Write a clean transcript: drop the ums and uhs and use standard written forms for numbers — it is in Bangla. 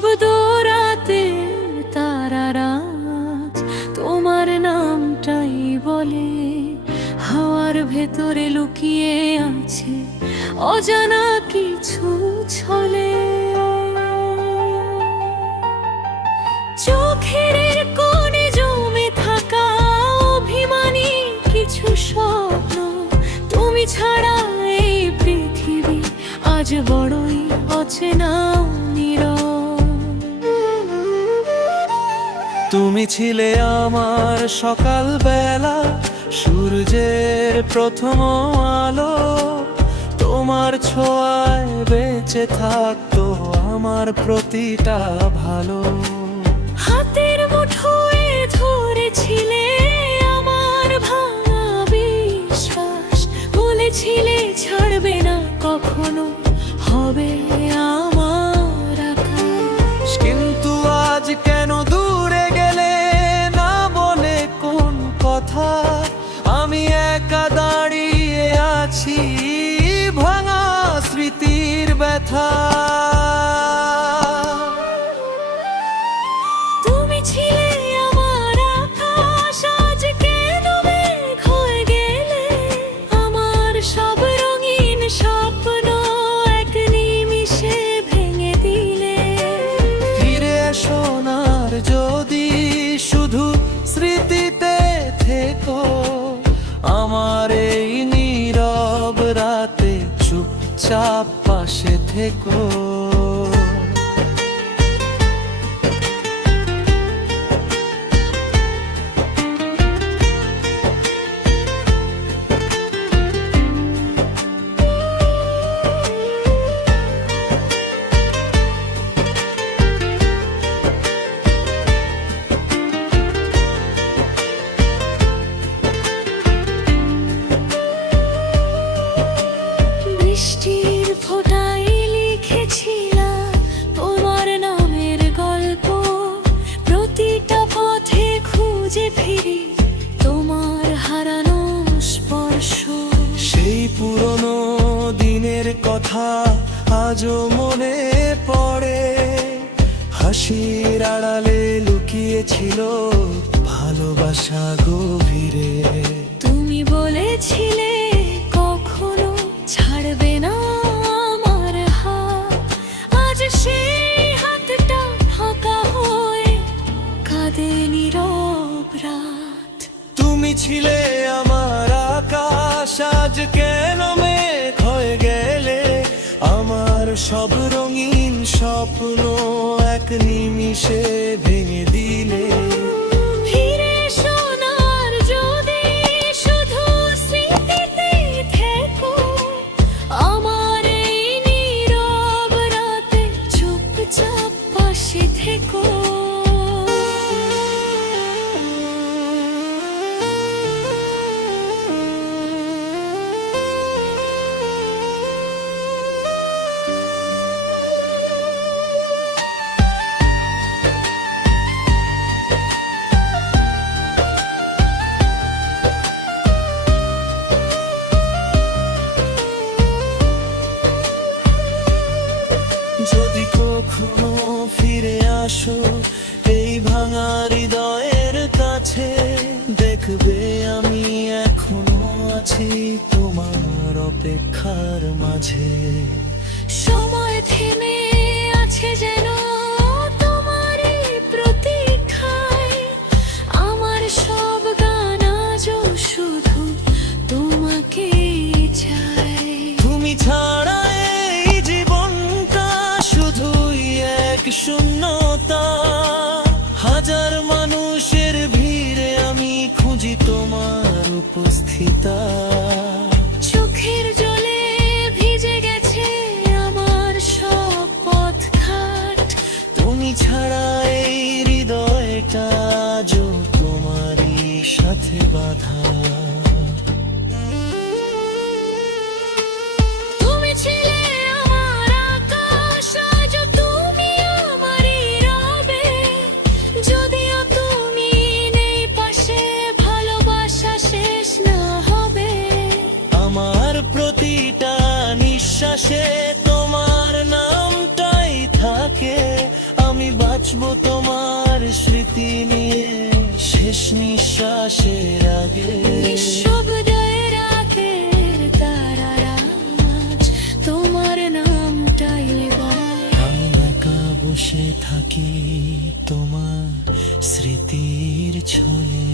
শব্দ রাতে তারারা তোমার নামটাই বলে। হাওয়ার ভেতরে লুকিয়ে আছে অজানা কিছু ছলে। চোখের কোণে জমে থাকা অভিমানী কিছু স্বপ্ন, তুমি ছাড়া এই পৃথিবী আজ বড়ই অচেনা নীরব। তুমি ছিলে আমার সকাল বেলা, সূর্যের প্রথম আলো। তোমার ছোঁয়ায় বেঁচে থাকতো আমার প্রতিটা ভালো। হাতের মুঠোয় ধরেছিলে আমার ভাঙা বিশ্বাস, বলেছিলে ছাড়বে না কখনো, হবে আমার আকাশ। কিন্তু আজ কেন দূরে গেলে না বলে কোন কথা? আমি একা দাঁড়িয়ে আছি ভাঙা স্মৃতির ব্যথা। তুমি ছিলে আমার আকাশ, আজ কেন মেঘ হয়ে গেলে? আমার সব রঙিন স্বপ্ন এক নিমিষে ভেঙে দিলে। ফিরে এসো না আর যদি শুধু স্মৃতিতে থেকো, আমার এই নীরব রাতে চুপচাপ পাশে থেকো। বৃষ্টির ফোঁটায় লিখেছিলাম তোমার নামের গল্প। প্রতিটা পথে খুঁজে ফিরি তোমার হারানো স্পর্শ। সেই পুরনো দিনের কথা আজও মনে পড়ে। হাসির আড়ালে লুকিয়েছিল ভালোবাসা গভীরে। তুমি বলেছিলে কখনো ছাড়বে না আমার হাত, আজ সেই হাতটা ফাঁকা হয়ে কাঁদে নীরব রাত। তুমি ছিলে আমার আকাশ, আজ কেন মেঘ হয়ে গেলে? আমার সব রঙিন স্বপ্ন এক নিমিষে ভেঙে দিলে। ফিরে এসো না আর যদি শুধু স্মৃতিতে থেকো, আমার এই নীরব রাতে চুপচাপ পাশে থেকো। যদি কখনো ফিরে আসো এই ভাঙা হৃদয়ের কাছে, দেখবে আমি এখনো আছি তোমার অপেক্ষার মাঝে। সময় থেমে আছে যেন তোমারই প্রতীক্ষায়। আমার সব গান আজও শুধু তোমাকেই চাই। তুমি ছাড়া এই জীবনটা শুধুই এক শূন্যতা। হাজার মানুষের ভিড়ে আমি খুঁজি তোমার উপস্থিতা। চোখের জলে ভিজে গেছে আমার সব পথঘাট। তুমি ছাড়া এই হৃদয়টা আজও তোমারই সাথে বাঁধা। তুমি ছিলে আমার আকাশ, আজও তুমি আমারই রবে। যদিও তুমি নেই পাশে, ভালোবাসা শেষ না হবে। আমার প্রতিটা নিঃশ্বাসে তোমার নামটাই থাকে। আমি স্মৃতি নিয়ে শেষ নিঃশ্বাসের আগে নিঃশব্দের রাতের তারারা আজ তোমার নামটাই বলে। আমি একা বসে থাকি তোমার স্মৃতির ছলে।